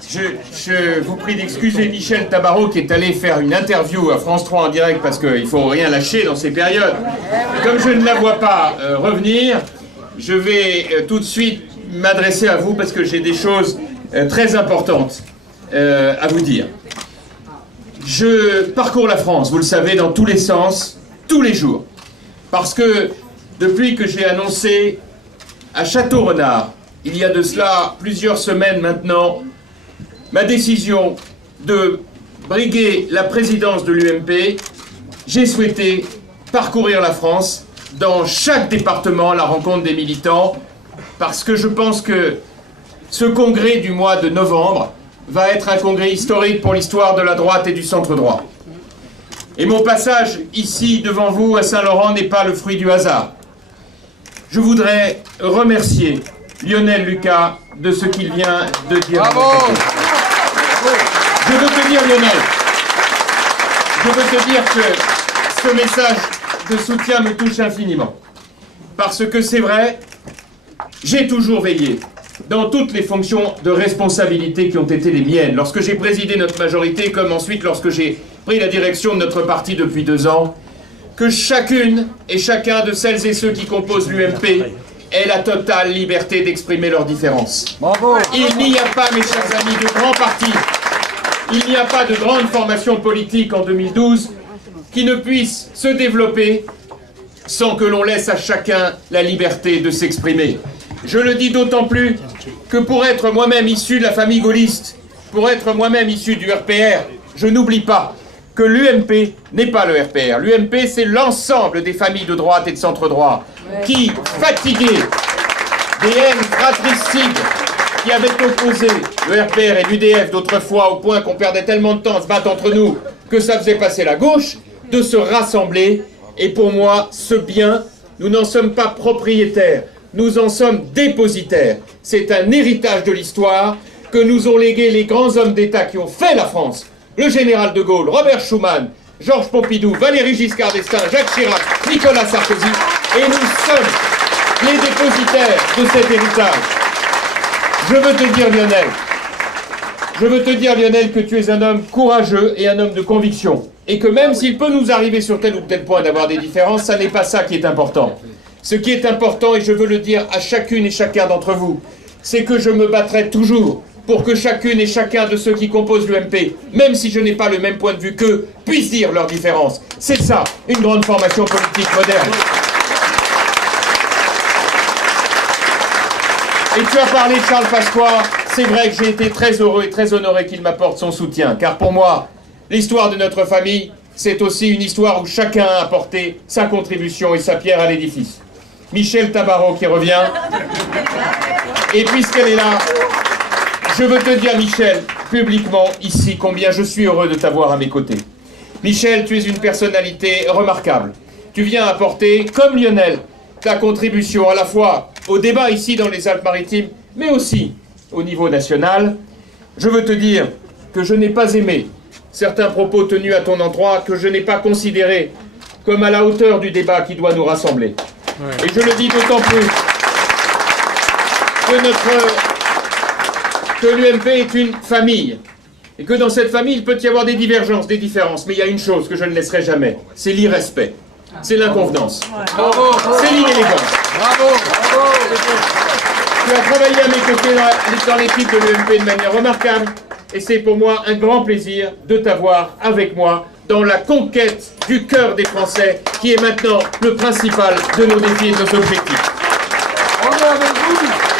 Je vous prie d'excuser Michel Tabarot qui est allé faire une interview à France 3 en direct parce qu'il ne faut rien lâcher dans ces périodes. Comme je ne la vois pas revenir, je vais tout de suite m'adresser à vous parce que j'ai des choses très importantes à vous dire. Je parcours la France, vous le savez, dans tous les sens, tous les jours. Parce que depuis que j'ai annoncé à Château-Renard, il y a de cela plusieurs semaines maintenant, ma décision de briguer la présidence de l'UMP, j'ai souhaité parcourir la France, dans chaque département, à la rencontre des militants, parce que je pense que ce congrès du mois de novembre va être un congrès historique pour l'histoire de la droite et du centre-droit. Et mon passage ici devant vous à Saint-Laurent n'est pas le fruit du hasard. Je voudrais remercier Lionel Lucas de ce qu'il vient de dire. Bravo. Je veux te dire, Lionel, je veux te dire que ce message de soutien me touche infiniment. Parce que c'est vrai, j'ai toujours veillé dans toutes les fonctions de responsabilité qui ont été les miennes, lorsque j'ai présidé notre majorité, comme ensuite lorsque j'ai pris la direction de notre parti depuis 2 ans, que chacune et chacun de celles et ceux qui composent l'UMP ait la totale liberté d'exprimer leurs différences. Bravo. Il n'y a pas, mes chers amis, de grands partis, il n'y a pas de grande formation politique en 2012 qui ne puisse se développer sans que l'on laisse à chacun la liberté de s'exprimer. Je le dis d'autant plus que pour être moi-même issu de la famille gaulliste, pour être moi-même issu du RPR, je n'oublie pas que l'UMP n'est pas le RPR. L'UMP, c'est l'ensemble des familles de droite et de centre-droit qui, fatiguées des haines fratricides qui avaient opposé le RPR et l'UDF d'autrefois au point qu'on perdait tellement de temps à se battre entre nous que ça faisait passer la gauche, de se rassembler. Et pour moi, ce bien, nous n'en sommes pas propriétaires. Nous en sommes dépositaires. C'est un héritage de l'histoire que nous ont légué les grands hommes d'État qui ont fait la France. Le général de Gaulle, Robert Schuman, Georges Pompidou, Valéry Giscard d'Estaing, Jacques Chirac, Nicolas Sarkozy. Et nous sommes les dépositaires de cet héritage. Je veux te dire, Lionel, que tu es un homme courageux et un homme de conviction. Et que même s'il peut nous arriver sur tel ou tel point d'avoir des différences, ça n'est pas ça qui est important. Ce qui est important, et je veux le dire à chacune et chacun d'entre vous, c'est que je me battrai toujours pour que chacune et chacun de ceux qui composent l'UMP, même si je n'ai pas le même point de vue qu'eux, puissent dire leurs différences. C'est ça, une grande formation politique moderne. Et tu as parlé de Charles Pasqua, c'est vrai que j'ai été très heureux et très honoré qu'il m'apporte son soutien, car pour moi, l'histoire de notre famille, c'est aussi une histoire où chacun a apporté sa contribution et sa pierre à l'édifice. Michel Tabarot qui revient. Et puisqu'elle est là, je veux te dire, Michel, publiquement, ici, combien je suis heureux de t'avoir à mes côtés. Michel, tu es une personnalité remarquable. Tu viens apporter, comme Lionel, ta contribution à la fois au débat ici dans les Alpes-Maritimes, mais aussi au niveau national. Je veux te dire que je n'ai pas aimé certains propos tenus à ton endroit, que je n'ai pas considérés comme à la hauteur du débat qui doit nous rassembler. Ouais. Et je le dis d'autant plus que l'UMP est une famille. Et que dans cette famille, il peut y avoir des divergences, des différences. Mais il y a une chose que je ne laisserai jamais, c'est l'irrespect. C'est l'inconvenance. C'est l'inélégance. Bravo. Tu as travaillé à mes côtés dans l'équipe de l'UMP de manière remarquable. Et c'est pour moi un grand plaisir de t'avoir avec moi dans la conquête du cœur des Français, qui est maintenant le principal de nos défis et de nos objectifs. On est avec vous.